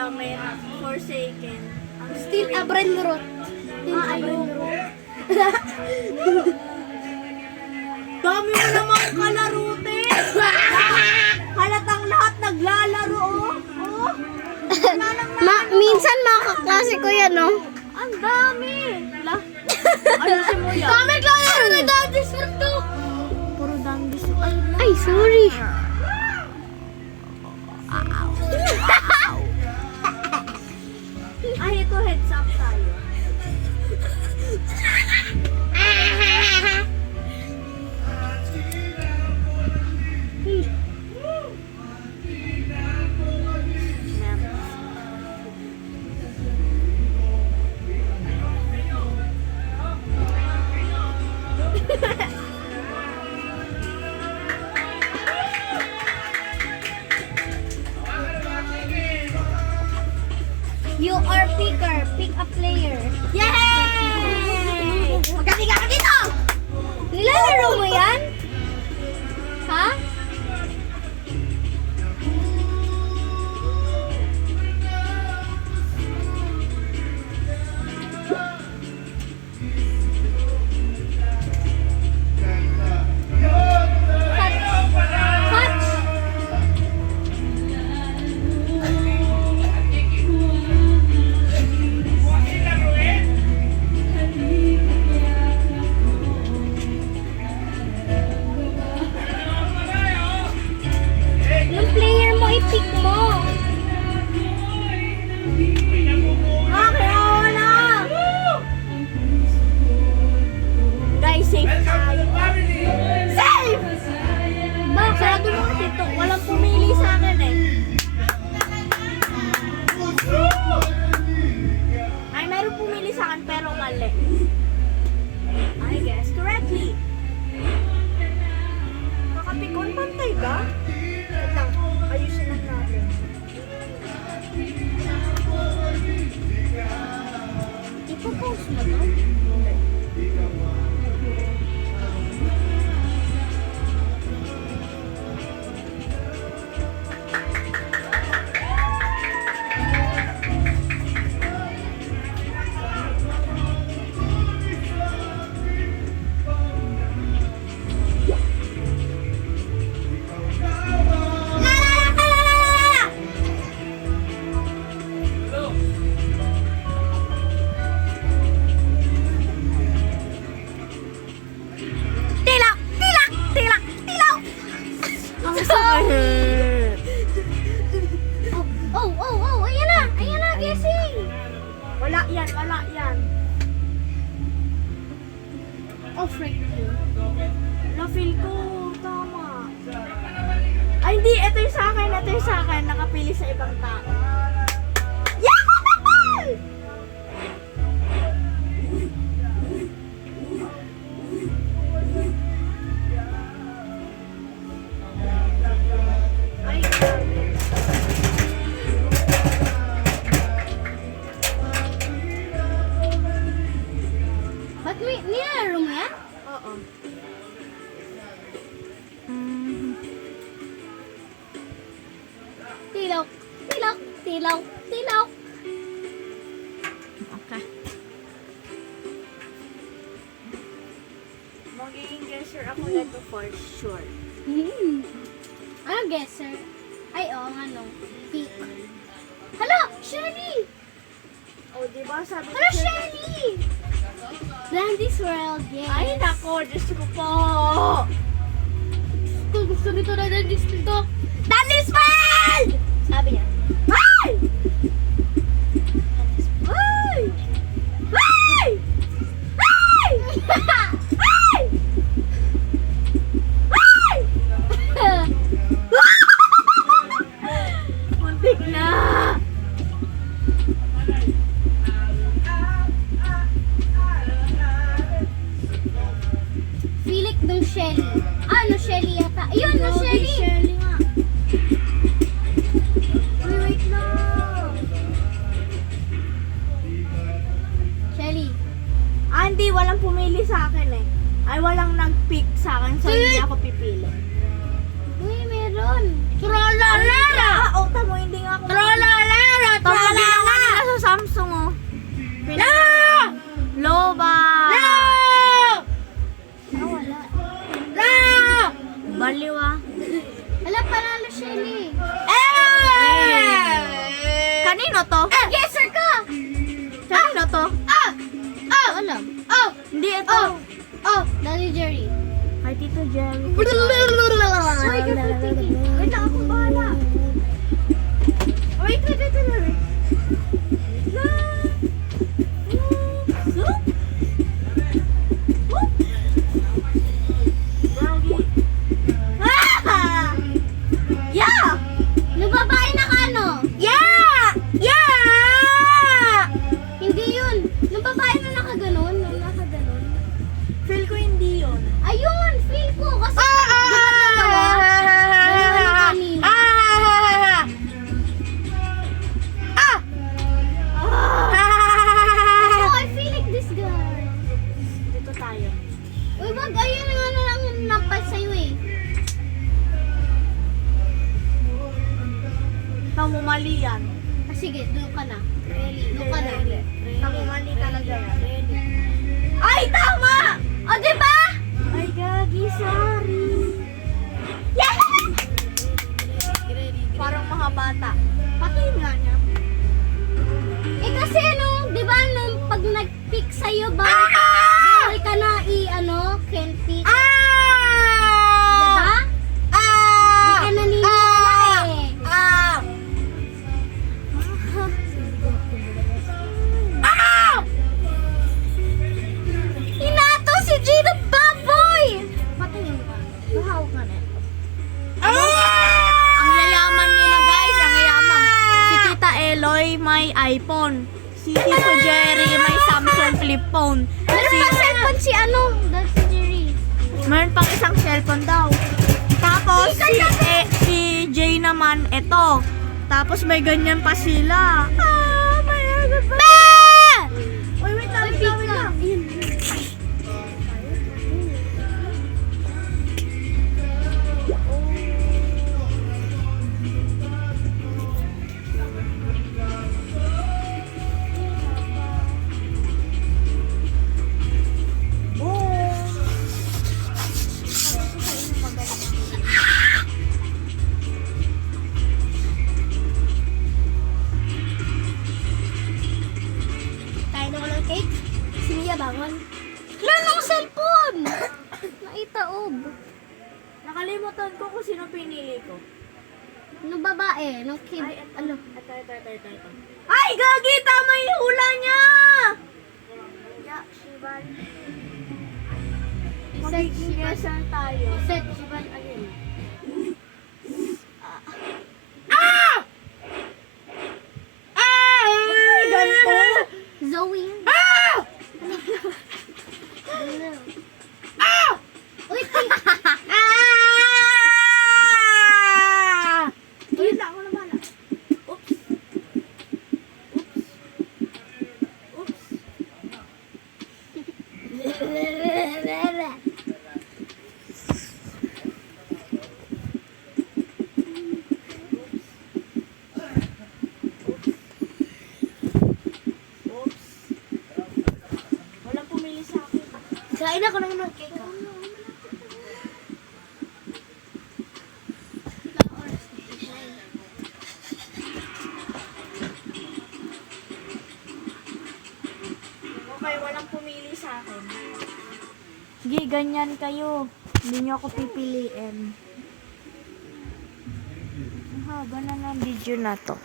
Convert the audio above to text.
damit. Forsaken. Still a brain rot. Ayoko. Dami mo namang kalaro, te. Halatang lahat naglalaro, oh. Minsan mga kaklase ko yan, no? Ang dami. Ayusin mo yan. Kami naglalaro na dati sa to. Puro dami. Ay, sorry. Ay, ito heads up tayo. You are picker. Pick a player. Yay! Magkatiga ka dito! Nilalaro mo yan? Ha? Catch! Yung player mo, i-pick mo. Kaya na! Guys, safe tayo. Safe! Sarado mo kasi ito. Walang pumili sa akin eh. Ay, meron pumili sa akin pero mali. I guess correctly. Kakapikon, pantay ba? Wait lang, ayusin lang natin. Ipo-post mo to? Tilak! Tilak! Tilak! Tilak! Ang sakit! Oh, ayan na, guessing. Wala yan, wala yan. Oh, frick you. Na-feel ko, tama. Ay, hindi, ito yung sa akin, nakapili sa ibang tao. Yeah! Ay, grabe. Ba't nilalaro mo yan? Oo. Tilaw. Okay. Magiging guesser ako nito for sure. Ano guesser? Ay, ano? Pick. Hala, Shelly! O, diba sabi ko Hala, sa'yo- Shelly! Dandy's World, yes. Ay, nako, Diyos ko po. Gusto nito na Dandy's nito. Dandy's World! Sabi niya. Ay! Ay! Ay! Ay! Ay! Ay! Muntik na! Philip ng Shelly. Ano Shelly yata? Ayun, no Shelly! Shelly nga. Uy, wait lang. Shelly. Hindi, walang pumili sa akin eh. Ay, walang nag-pick sa akin, so hindi ako pipili. Uy, meron. Tito Jerry. Wait lang, ako bahala. Wait. Ah! Yeah! Nung babae na ano? Yeah! Yeah! Hindi yun. Nung babae na nakaganon. Nung nakaganon. Feel ko hindi yun. Ayun! Feel ko. Kasi di ba dalawa? Dalawa na kanina. Oh, I feel like this guy. Dito tayo. Uy, wag. Ayun nga na lang napal sa'yo eh. Mali yan. Ah, sige, doon ka na. Really? Doon ka na. Mali talaga yan. Ay, tama! O, diba? Ay, gagi, sorry. Yeah! Parang mga bata. Pati nga niya. Eh kasi di ba nung pag nag-pick sa'yo ba, Ah! bawal ka na can't pick. Ah! Diba? Hindi ka naniniwala eh. Hinato si Gino Baboy! Patingin ka. Bahaw ka na. Ah! Ang yayaman nila, guys. Ang yayaman. Si Tita Eloy may iPhone. Si Tito Jerry may Samsung flip phone. Meron pa cellphone si that's si Jerry. Meron pang isang cellphone daw. Tapos si Jay naman, eto. Tapos may ganyan pa sila. May agad pa. Uy, wait lang, Uy, wait pick lang, wait ka. lang. Kain ako ng cake. Si Mia bangon. Yan ang cellphone! Naitaob. Nakalimutan ko kung sino pinili ko. Nung babae, nung kid. Ay, ito. Ano? Ito. Ay, gagi! Tama yung hula niya! Yeah, Shivan. Magiging guesser tayo. Set, Shiban, ayun. Ay, ganito. Zoe. Uy, Wait lang, ako na bala. Oops. Oops. Walang pumili sa akin. kain ako ng cake. Okay, walang pumili sa akin. Sige, ganyan kayo. Hindi niyo ako pipiliin. Ang haba na ng video na to.